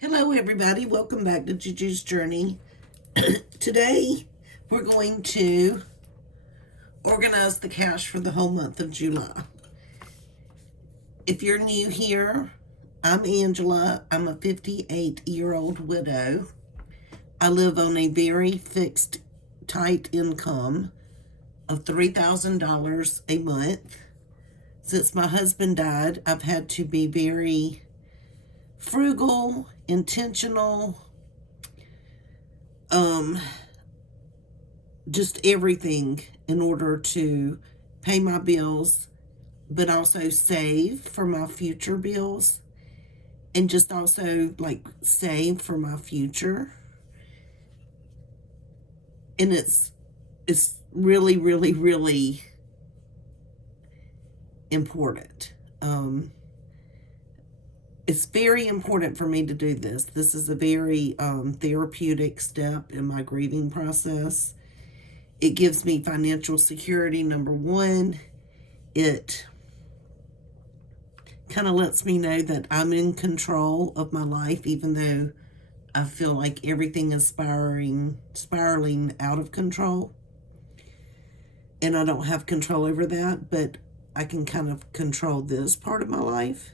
Hello, everybody. Welcome back to JuJu's Journey. Today, we're going to organize the cash for the whole month of July. If you're new here, I'm Angela. I'm a 58-year-old widow. I live on a very fixed, tight income of $3,000 a month. Since my husband died, I've had to be very frugal, intentional, just everything in order to pay my bills, but also save for my future bills, and just also like save for my future. And it's really, really, really important. It's very important for me to do this. This is a very therapeutic step in my grieving process. It gives me financial security, number one. It kind of lets me know that I'm in control of my life, even though I feel like everything is spiraling out of control. And I don't have control over that, but I can kind of control this part of my life.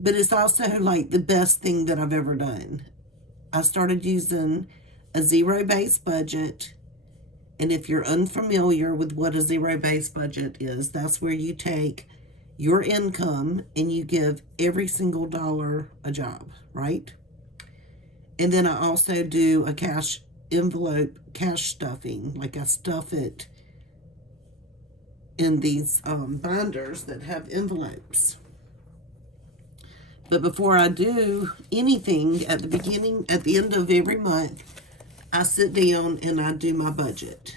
But it's also like the best thing that I've ever done. I started using a zero-based budget. And if you're unfamiliar with what a zero-based budget is, that's where you take your income and you give every single dollar a job, right? And then I also do a cash envelope, cash stuffing. Like I stuff it in these binders that have envelopes. But before I do anything at the end of every month, I sit down and I do my budget.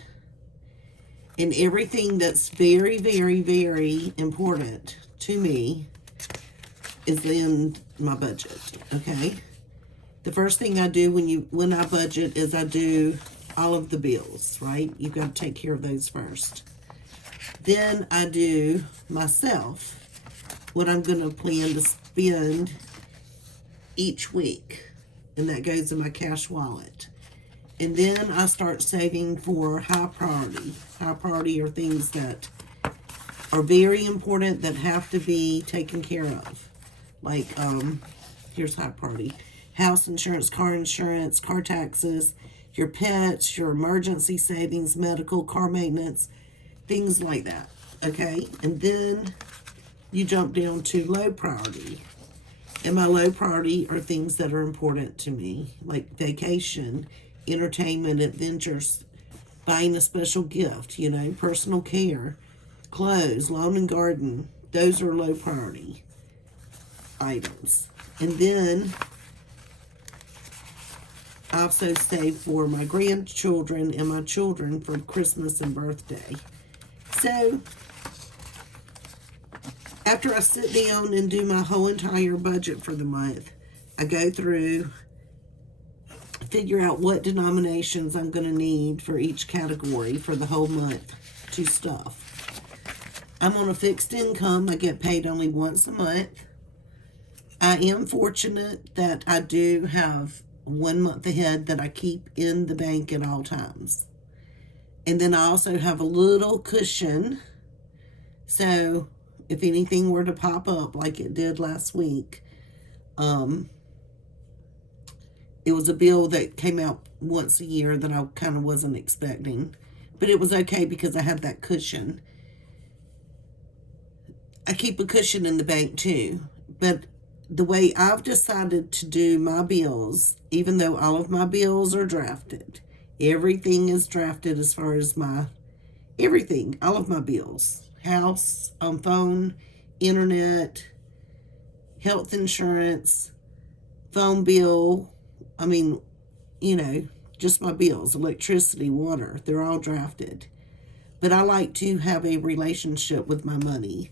And everything that's very, very, very important to me is in my budget, okay? The first thing I do when I budget is I do all of the bills, right? You've got to take care of those first. Then I do myself, what I'm going to plan to spend each week, and that goes in my cash wallet. And then I start saving for high priority. High priority are things that are very important that have to be taken care of. Like, here's high priority: house insurance, car taxes, your pets, your emergency savings, medical, car maintenance, things like that. Okay? And then you jump down to low priority. And my low priority are things that are important to me, like vacation, entertainment, adventures, buying a special gift, personal care, clothes, lawn and garden. Those are low priority items. And then I also save for my grandchildren and my children for Christmas and birthday. So after I sit down and do my whole entire budget for the month, I go through, figure out what denominations I'm going to need for each category for the whole month to stuff. I'm on a fixed income. I get paid only once a month. I am fortunate that I do have 1 month ahead that I keep in the bank at all times. And then I also have a little cushion. So if anything were to pop up like it did last week, it was a bill that came out once a year that I kind of wasn't expecting. But it was okay because I had that cushion. I keep a cushion in the bank too. But the way I've decided to do my bills, even though all of my bills are drafted, everything is drafted as far as everything, all of my bills. House, phone, internet, health insurance, phone bill. Just my bills, electricity, water, they're all drafted. But I like to have a relationship with my money.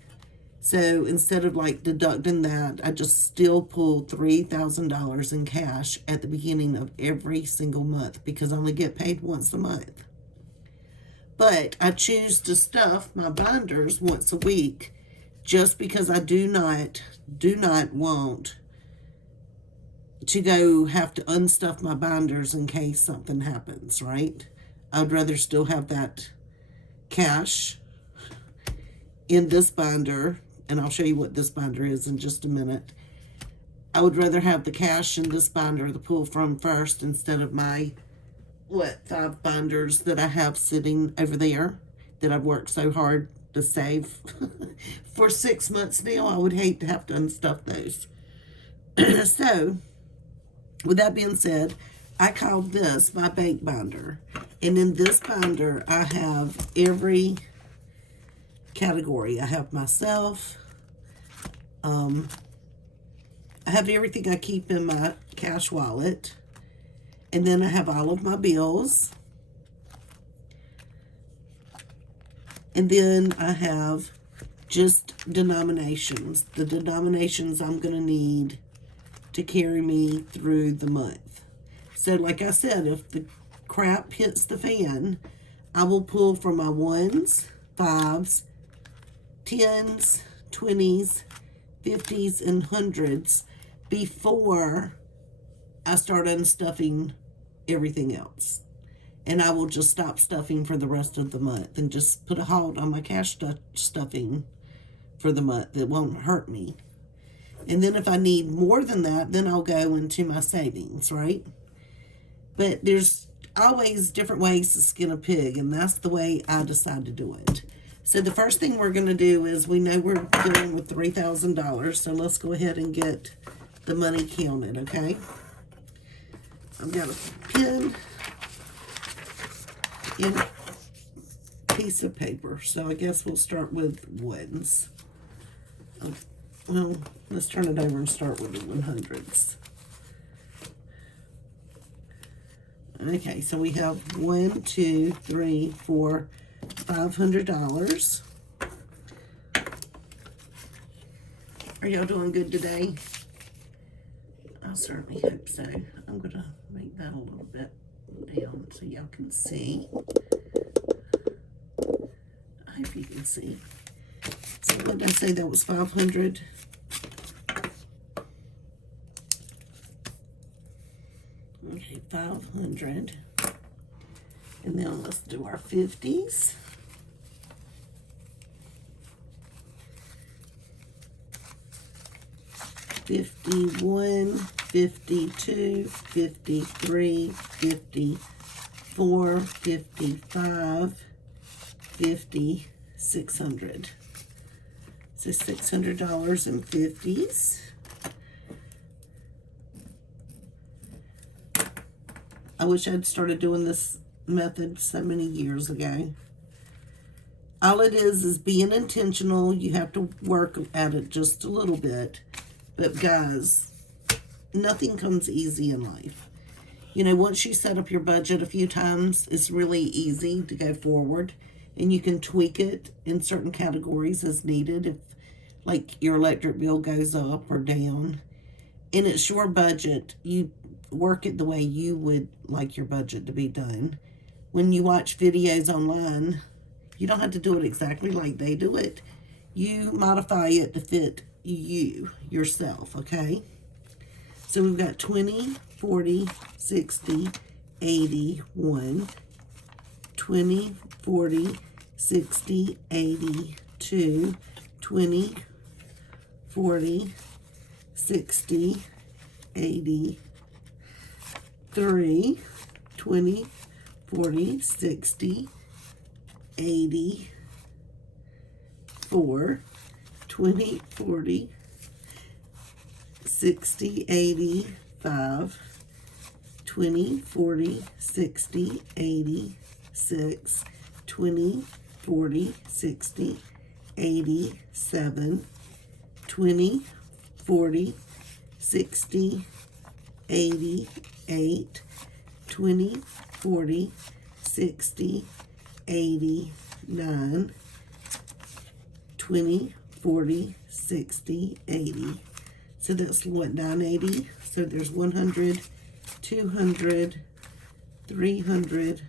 So instead of like deducting that, I just still pull $3,000 in cash at the beginning of every single month because I only get paid once a month. But I choose to stuff my binders once a week just because I do not want to go have to unstuff my binders in case something happens, right? I'd rather still have that cash in this binder, and I'll show you what this binder is in just a minute. I would rather have the cash in this binder to pull from first instead of my, 5 binders that I have sitting over there that I've worked so hard to save for 6 months now. I would hate to have to unstuff those. So, with that being said, I call this my bank binder. And in this binder, I have every category. I have myself. I have everything I keep in my cash wallet. And then I have all of my bills. And then I have just denominations. The denominations I'm going to need to carry me through the month. So like I said, if the crap hits the fan, I will pull from my 1s, 5s, 10s, 20s, 50s, and 100s before I start unstuffing everything else. And I will just stop stuffing for the rest of the month and just put a halt on my cash stuffing for the month. It won't hurt me. And then if I need more than that, then I'll go into my savings, right? But there's always different ways to skin a pig, and that's the way I decide to do it. So the first thing we're going to do is, we know we're dealing with $3,000, so let's go ahead and get the money counted, okay? I've got a pen and a piece of paper, so I guess we'll start with 1s. Well, let's turn it over and start with the 100s. Okay, so we have $1, $2, $3, $4, $500. Are y'all doing good today? I certainly hope so. I'm gonna make that a little bit down so y'all can see. I hope you can see. So what did I say? That was 500. Okay, 500. And then let's do our 50s. $51, $52, $53, $54, $55, $50, $600. So $600 in 50s. I wish I'd started doing this method so many years ago. All it is being intentional. You have to work at it just a little bit. But guys, nothing comes easy in life. You know, once you set up your budget a few times, it's really easy to go forward. And you can tweak it in certain categories as needed. If, like, your electric bill goes up or down. And it's your budget. You work it the way you would like your budget to be done. When you watch videos online, you don't have to do it exactly like they do it. You modify it to fit you, yourself, okay? So we've got 20, 40, 60, 80, 1, 20, 40, 60, 80, 2, 20, 40, 60, 80, 3, 20, 40, 60, 80, 4, 20, 40, 60, 80, 5, 20, 40, 60, 80, 6, 20, 40, 60, 80, 7, 20, 40, 60, 80, 8, 20, 40, 60, 80, 9, 20, 40, 60, 80. So that's what, 980? So there's 100, 200, 300,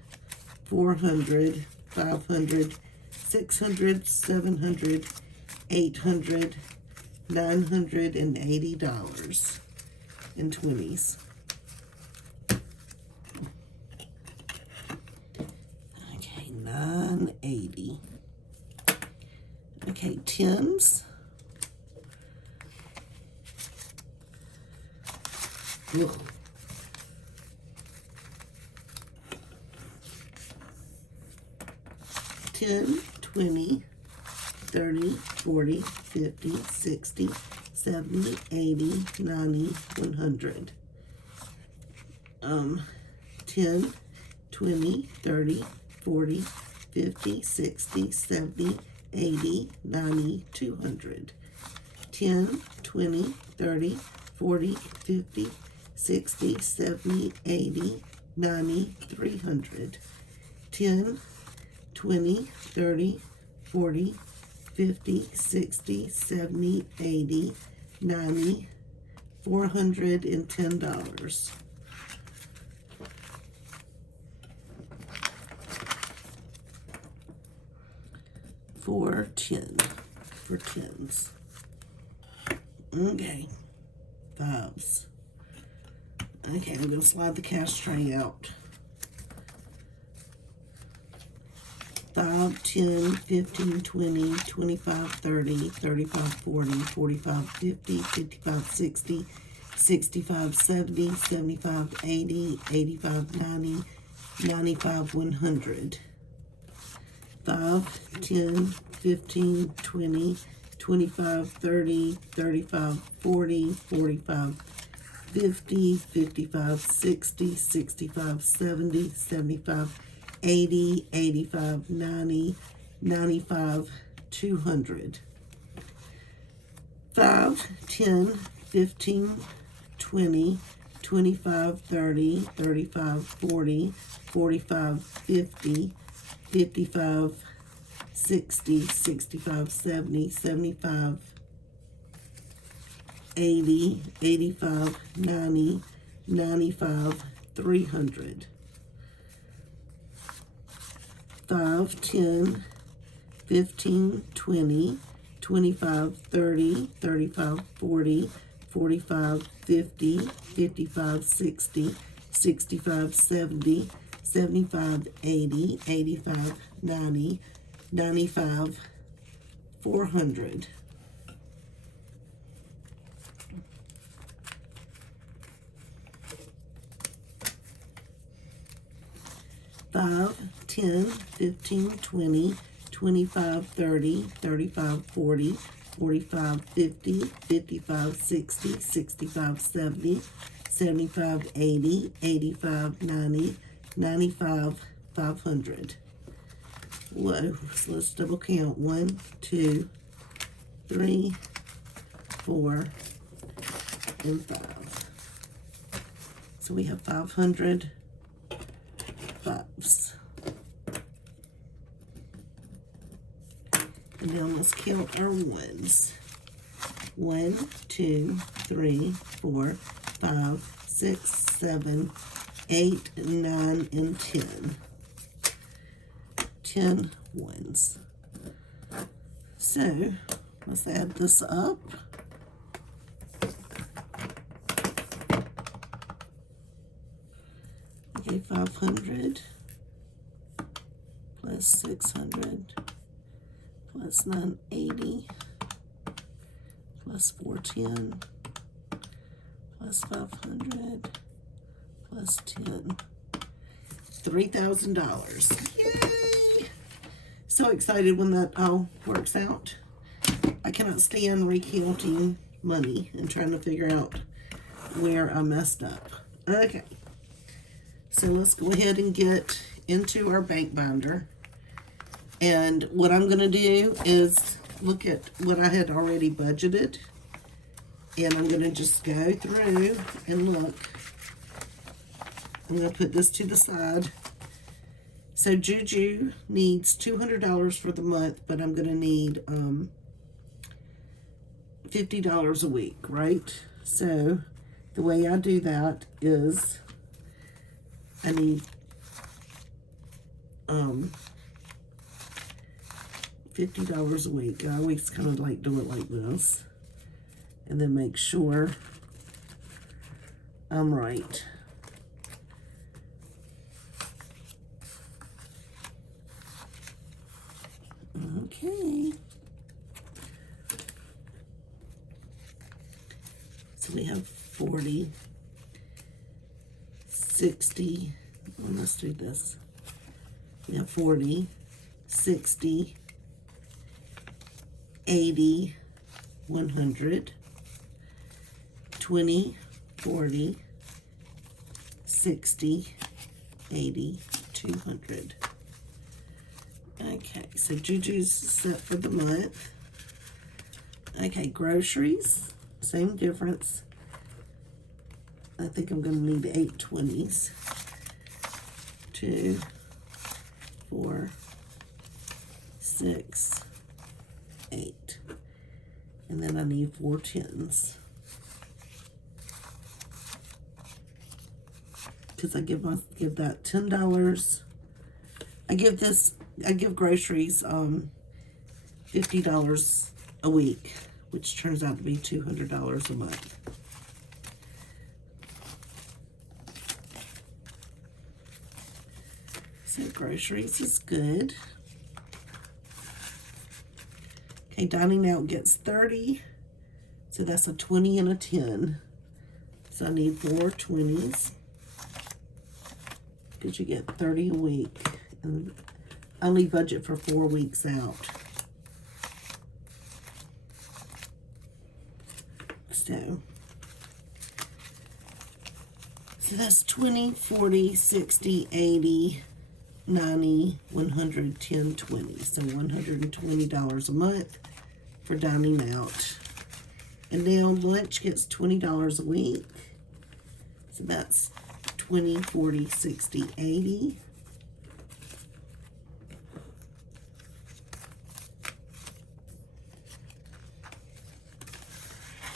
400, 500, 600, 700, 800, $980. and 20s. Okay, 980. Okay, 10s. Ugh. 10, 20, 30, 40, 50, 60, 70, 80, 90, 100. 10, 20, 30, 40, 50, 60, 70, 80, 90, 200. 10, 20, 30, 40, 50, 60, 70, 80, 90, 300. 10, 20, 30, 40, 50, 60, 70, 80, 90, $410. For 10s. Okay, 5s. Okay, I'm going to slide the cash tray out. 5, 10, 15, 20, 25, 30, 35, 40, 45, 50, 55, 60, 65, 70, 75, 80, 85, 90, 95, 100. 5, 10, 15, 20, 25, 30, 35, 40, 45, 50, 55, 60, 65, 70, 75, 80, 85, 90, 95, 200. 5, 10, 15, 20, 25, 30, 35, 40, 45, 50, 55, 60, 65, 70, 75, 80, 85, 90, 95, 300. 5, 10, 15, 20, 25, 30, 35, 40, 45, 50, 55, 60, 65, 70, 75, 80, 85, 90, 95, 400. 5, 10, 15, 20, 25, 30, 35, 40, 45, 50, 55, 60, 65, 70, 75, 80, 85, 90, 95, 500. Whoa, so let's double count. 1, 2, 3, 4, and 5. So we have 500 5s. And now let's count our 1s. 1, 2, 3, 4, 5, 6, 7, 8, 9, and 10. 10 1s. So let's add this up. Okay, 500 plus 600 plus 980 plus 410 plus 500 plus 10. $3,000. Yay! So excited when that all works out. I cannot stand recounting money and trying to figure out where I messed up. Okay. So let's go ahead and get into our bank binder. And what I'm going to do is look at what I had already budgeted. And I'm going to just go through and look. I'm going to put this to the side. So JuJu needs $200 for the month, but I'm going to need $50 a week, right? So the way I do that is I need $50 a week. I always kind of like do it like this. And then make sure I'm right. Okay. So we have 40, 60, well, let's do this. We have 40, 60, 80, 100, 20, 40, 60, 80, 200. Okay, so JuJu's set for the month. Okay, groceries, same difference. I think I'm going to need 8 20s. 2, 4, 6, 8. And then I need 4 10s. Because I give that $10. I give groceries $50 a week, which turns out to be $200 a month. So groceries is good. Okay, dining out gets 30. So that's a 20 and a 10. So I need 4 20s. Because you get 30 a week. And I only budget for 4 weeks out. So that's 20, 40, 60, 80, 90, 100, 10, 20. So $120 a month for dining out. And now lunch gets $20 a week. So that's 20, 40, 60, 80.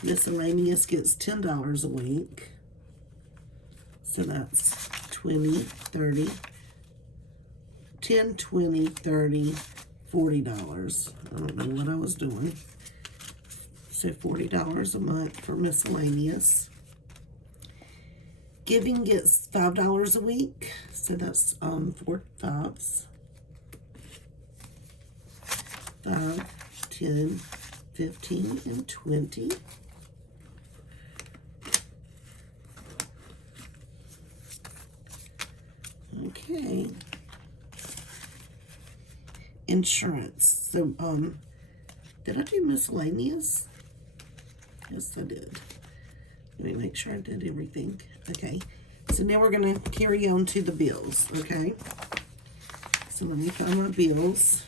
Miscellaneous gets $10 a week. So that's 20, 30, 10, 20, 30, $40. I don't know what I was doing. So $40 a month for miscellaneous. Giving gets $5 a week. So that's 4 5s. 5, 10, 15, and 20. Okay. Insurance. So, did I do miscellaneous? Yes, I did. Let me make sure I did everything. Okay. So now we're going to carry on to the bills, okay? So let me find my bills.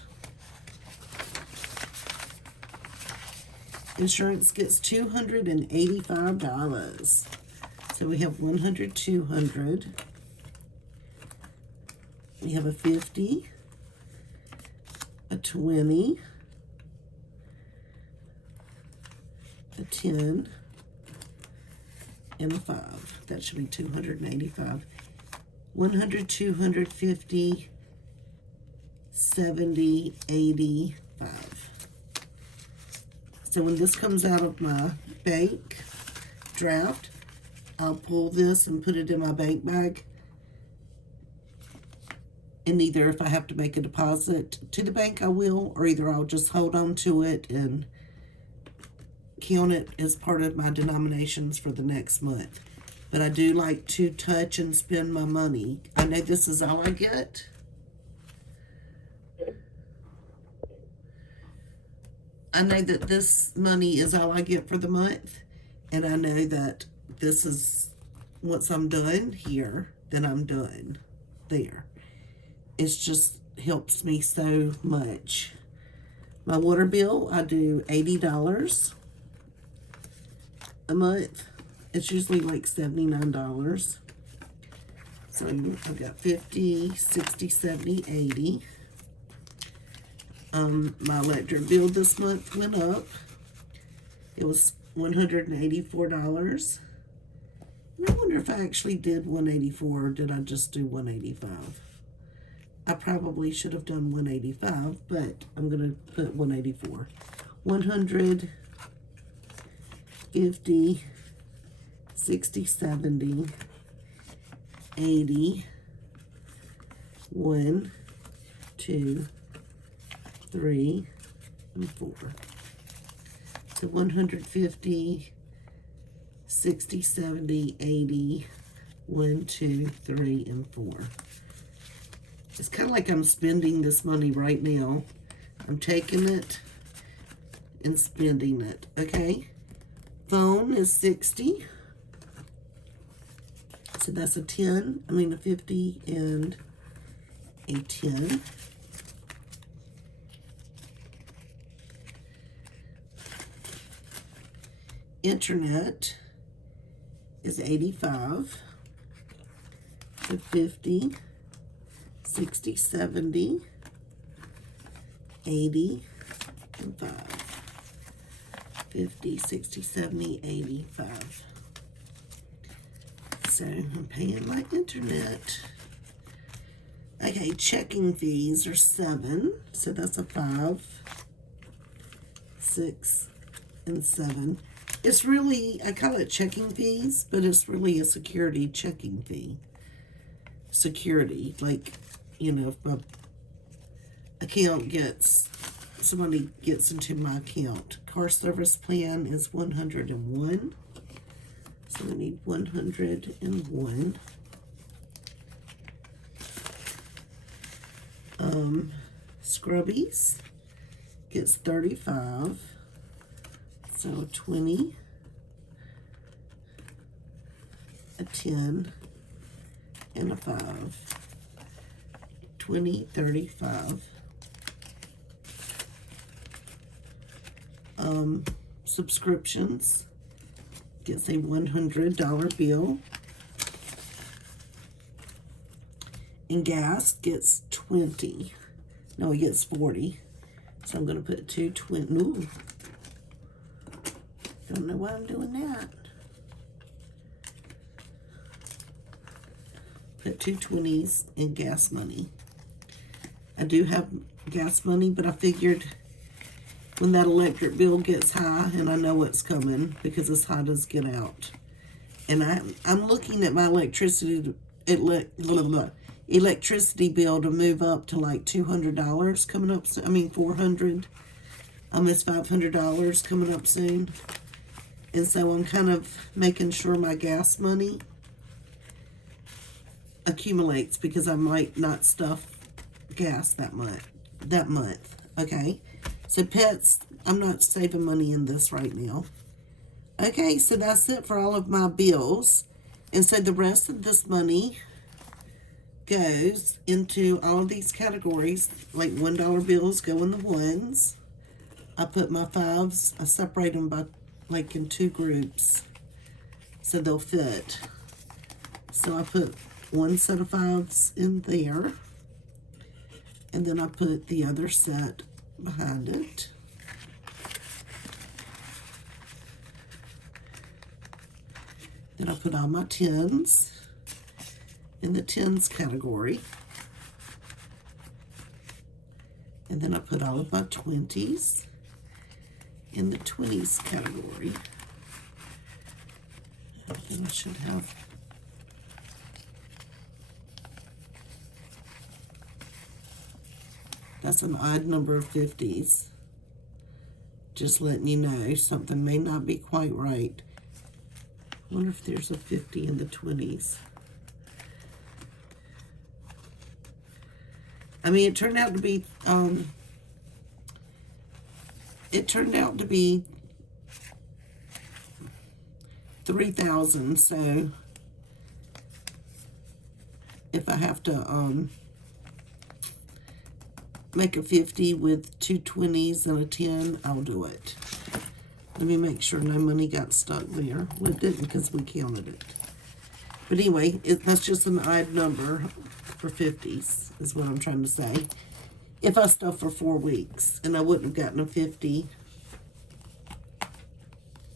Insurance gets $285. So we have 100, 200. We have a 50, a 20, a 10, and a 5. That should be 285. 100, 250, 70, 85. So when this comes out of my bank draft, I'll pull this and put it in my bank bag. And either if I have to make a deposit to the bank, I will, or either I'll just hold on to it and count it as part of my denominations for the next month. But I do like to touch and spend my money. I know this is all I get. I know that this money is all I get for the month. And I know that this is, once I'm done here, then I'm done there. It just helps me so much. My water bill, I do $80 a month. It's usually like $79. So I've got 50, 60, 70, 80. My electric bill this month went up. It was $184. And I wonder if I actually did 184 or did I just do 185? I probably should have done 185, but I'm going to put 184. 100, 50, 60, 70, 80, 1, 2, 3, and 4. So 150, 60, 70, 80, 1, 2, 3, and 4. It's kind of like I'm spending this money right now. I'm taking it and spending it, okay? Phone is 60. So that's a 10, a 50 and a 10. Internet is 85. So 50, 60, 70, 80, and 5. 50, 60, 70, 85. So I'm paying my internet. Okay, checking fees are 7. So that's a 5, 6, and 7. It's really, I call it checking fees, but it's really a security checking fee. Security, like, if my account somebody gets into my account. Car service plan is 101. So we need 101. Scrubbies gets 35. So 20, a 10, and a 5. 20, 35. Subscriptions gets a $100 bill. And gas gets 20. No, it gets 40. So I'm going to put 220. Ooh. Don't know why I'm doing that. Put 2 20s in gas money. I do have gas money, but I figured when that electric bill gets high, and I know it's coming because it's high as get out. And I'm looking at my electricity bill to move up to like $200 coming up. $400, almost $500 coming up soon. And so I'm kind of making sure my gas money accumulates because I might not stuff gas that month. Okay, so pets, I'm not saving money in this right now. Okay, so that's it for all of my bills. And so the rest of this money goes into all of these categories. Like $1 bills go in the ones. I put my 5s, I separate them by like in 2 groups so they'll fit. So I put one set of 5s in there, and then I put the other set behind it. Then I put all my 10s in the 10s category. And then I put all of my 20s in the 20s category. And then I should have that's an odd number of 50s. Just letting you know, something may not be quite right. I wonder if there's a 50 in the 20s. It turned out to be, 3,000, so if I have to, make a 50 with 2 20s and a 10, I'll do it. Let me make sure no money got stuck there. Well, it didn't because we counted it. But anyway, that's just an odd number for 50s, is what I'm trying to say. If I stuff for 4 weeks, and I wouldn't have gotten a 50.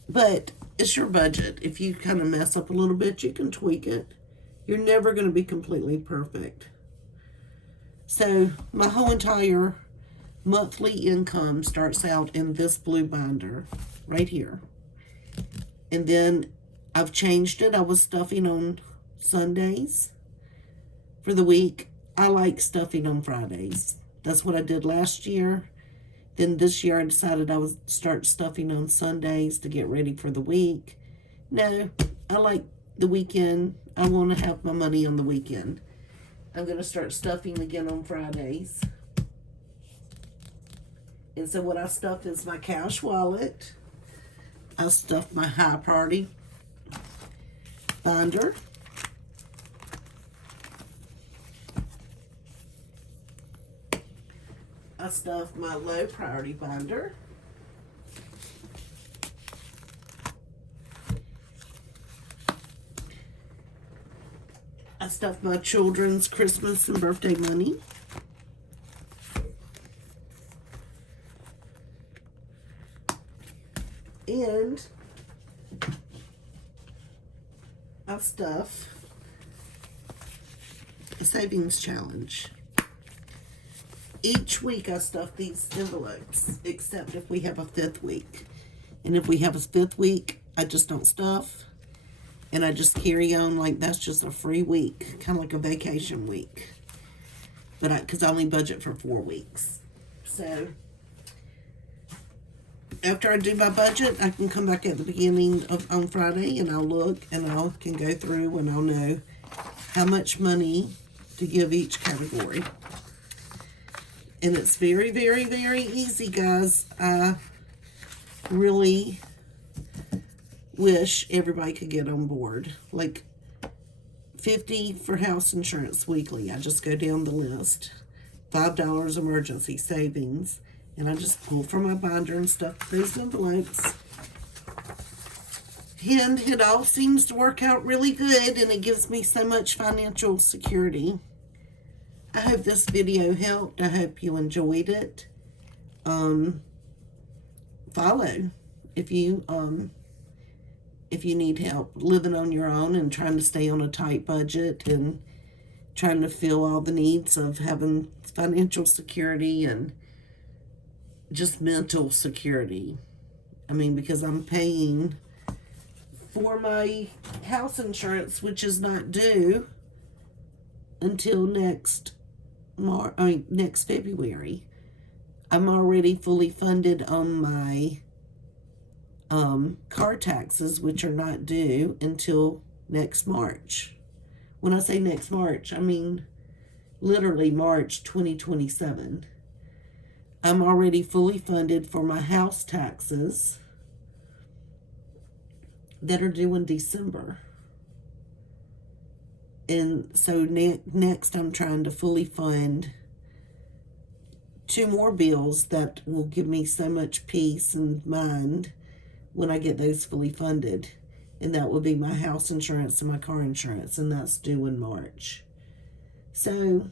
But it's your budget. If you kind of mess up a little bit, you can tweak it. You're never going to be completely perfect. So my whole entire monthly income starts out in this blue binder right here. And then I've changed it. I was stuffing on Sundays for the week. I like stuffing on Fridays. That's what I did last year. Then this year I decided I would start stuffing on Sundays to get ready for the week. No, I like the weekend. I want to have my money on the weekend. I'm going to start stuffing again on Fridays. And so what I stuff is my cash wallet. I stuff my high priority binder. I stuff my low priority binder. I stuff my children's Christmas and birthday money. And I stuff a savings challenge. Each week I stuff these envelopes, except if we have a 5th week. And if we have a 5th week, I just don't stuff. And I just carry on like that's just a free week, kind of like a vacation week. But because I only budget for 4 weeks. So after I do my budget, I can come back at the beginning on Friday and I'll look and I can go through and I'll know how much money to give each category. And it's very, very, very easy, guys. I really wish everybody could get on board. Like $50 for house insurance weekly. I just go down the list. $5 emergency savings. And I just pull from my binder and stuff those envelopes. And it all seems to work out really good, and it gives me so much financial security. I hope this video helped. I hope you enjoyed it. Follow if you need help living on your own and trying to stay on a tight budget and trying to fill all the needs of having financial security and just mental security. I mean, because I'm paying for my house insurance, which is not due until next February. I'm already fully funded on my car taxes, which are not due until next March. When I say next March, I mean literally March 2027. I'm already fully funded for my house taxes that are due in December. And so next I'm trying to fully fund 2 more bills that will give me so much peace and mind when I get those fully funded. And that will be my house insurance and my car insurance, and that's due in March. So,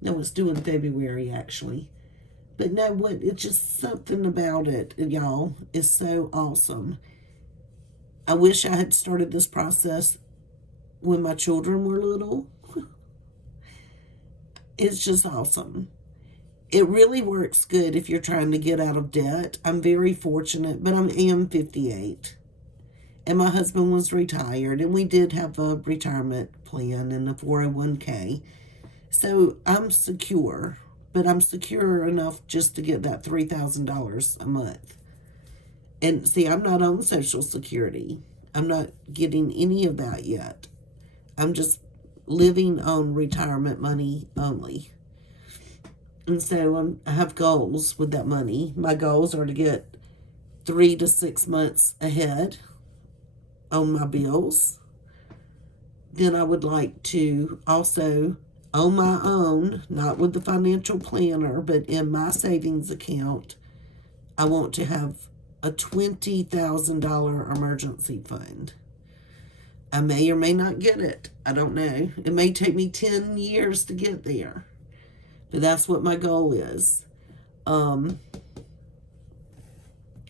no, it's due in February actually. But no, it's just something about it, y'all, is so awesome. I wish I had started this process when my children were little. It's just awesome. It really works good if you're trying to get out of debt. I'm very fortunate, but I am 58. And my husband was retired, and we did have a retirement plan and a 401k. So I'm secure, but I'm secure enough just to get that $3,000 a month. And see, I'm not on Social Security. I'm not getting any of that yet. I'm just living on retirement money only. And so I have goals with that money. My goals are to get 3 to 6 months ahead on my bills. Then I would like to also, on my own, not with the financial planner, but in my savings account, I want to have a $20,000 emergency fund. I may or may not get it. I don't know. It may take me 10 years to get there. But that's what my goal is. And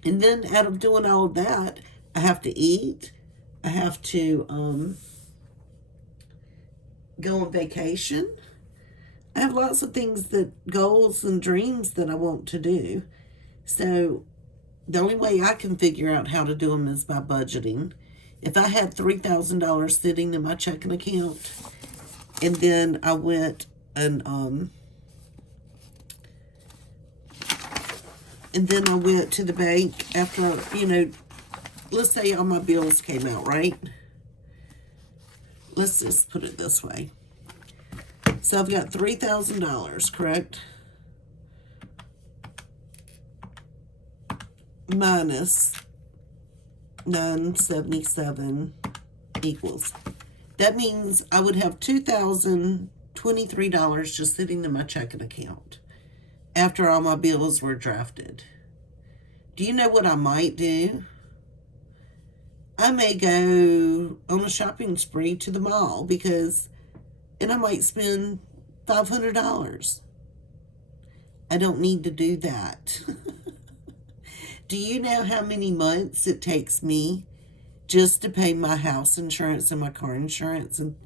then out of doing all of that, I have to eat. I have to go on vacation. I have lots of things goals and dreams that I want to do. So the only way I can figure out how to do them is by budgeting. If I had $3,000 sitting in my checking account, and then I went and to the bank after, let's say all my bills came out, right? Let's just put it this way. So I've got $3,000, correct? Minus 977 equals. That means I would have $2,023 just sitting in my checking account after all my bills were drafted. Do you know what I might do? I may go on a shopping spree to the mall and I might spend $500. I don't need to do that. Do you know how many months it takes me just to pay my house insurance and my car insurance? And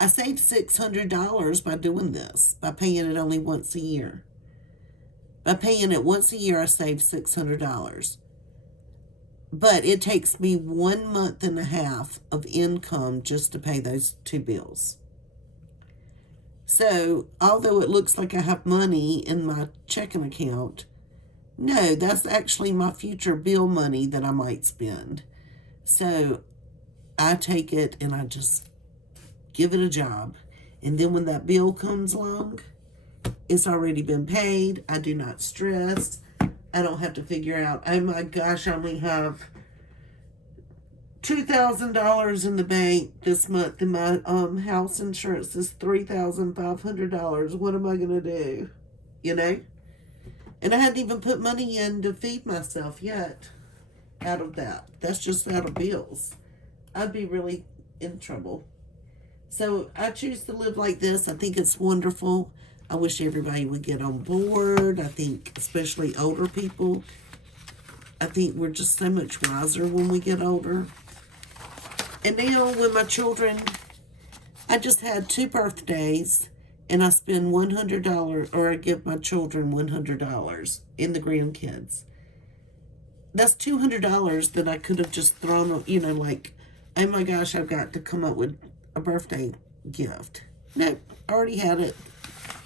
I saved $600 by doing this, by paying it only once a year. By paying it once a year, I saved $600. But it takes me 1.5 months of income just to pay those two bills. So, although it looks like I have money in my checking account, no, that's actually my future bill money that I might spend. So, I take it and I just give it a job. And then when that bill comes along, it's already been paid. I do not stress. I don't have to figure out, oh my gosh, I only have $2,000 in the bank this month and my house insurance is $3,500. What am I going to do? And I hadn't even put money in to feed myself yet out of that. That's just out of bills. I'd be really in trouble. So I choose to live like this. I think it's wonderful. I wish everybody would get on board. I think especially older people. I think we're just so much wiser when we get older. And now with my children, I just had 2 birthdays and I spend $100, or I give my children $100 in the grandkids. That's $200 that I could have just thrown, like, oh my gosh, I've got to come up with a birthday gift. Nope, I already had it.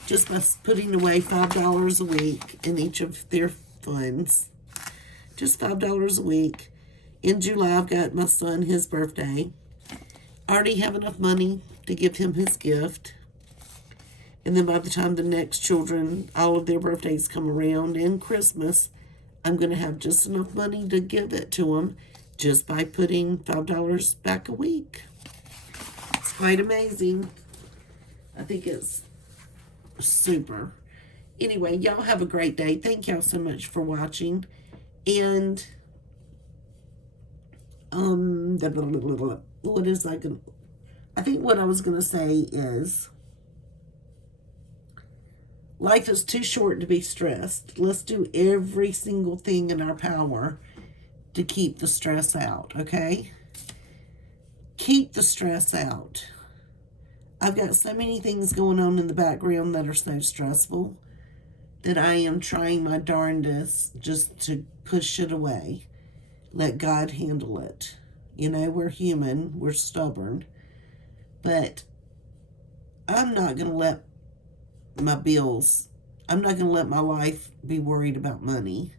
Just by putting away $5 a week in each of their funds. Just $5 a week. In July, I've got my son, his birthday. I already have enough money to give him his gift. And then by the time the next children, all of their birthdays come around and Christmas, I'm going to have just enough money to give it to them just by putting $5 back a week. It's quite amazing. I think it's super. Anyway, y'all have a great day. Thank y'all so much for watching. And what is I gonna, I think what I was gonna say is life is too short to be stressed. Let's do every single thing in our power to keep the stress out, okay? Keep the stress out. I've got so many things going on in the background that are so stressful that I am trying my darndest just to push it away. Let God handle it. We're human. We're stubborn. But I'm not going to let my bills, I'm not going to let my life be worried about money.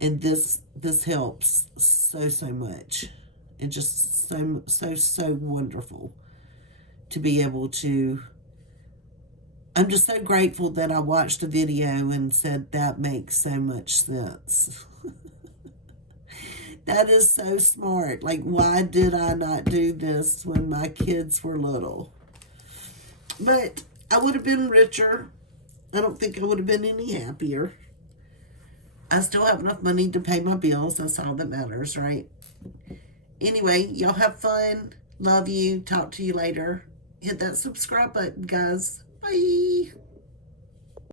And this helps so much. It's just so wonderful to be able to, I'm just so grateful that I watched a video and said that makes so much sense. That is so smart. Like, why did I not do this when my kids were little? But I would have been richer. I don't think I would have been any happier. I still have enough money to pay my bills. That's all that matters, right? Anyway, y'all have fun. Love you. Talk to you later. Hit that subscribe button, guys. Bye.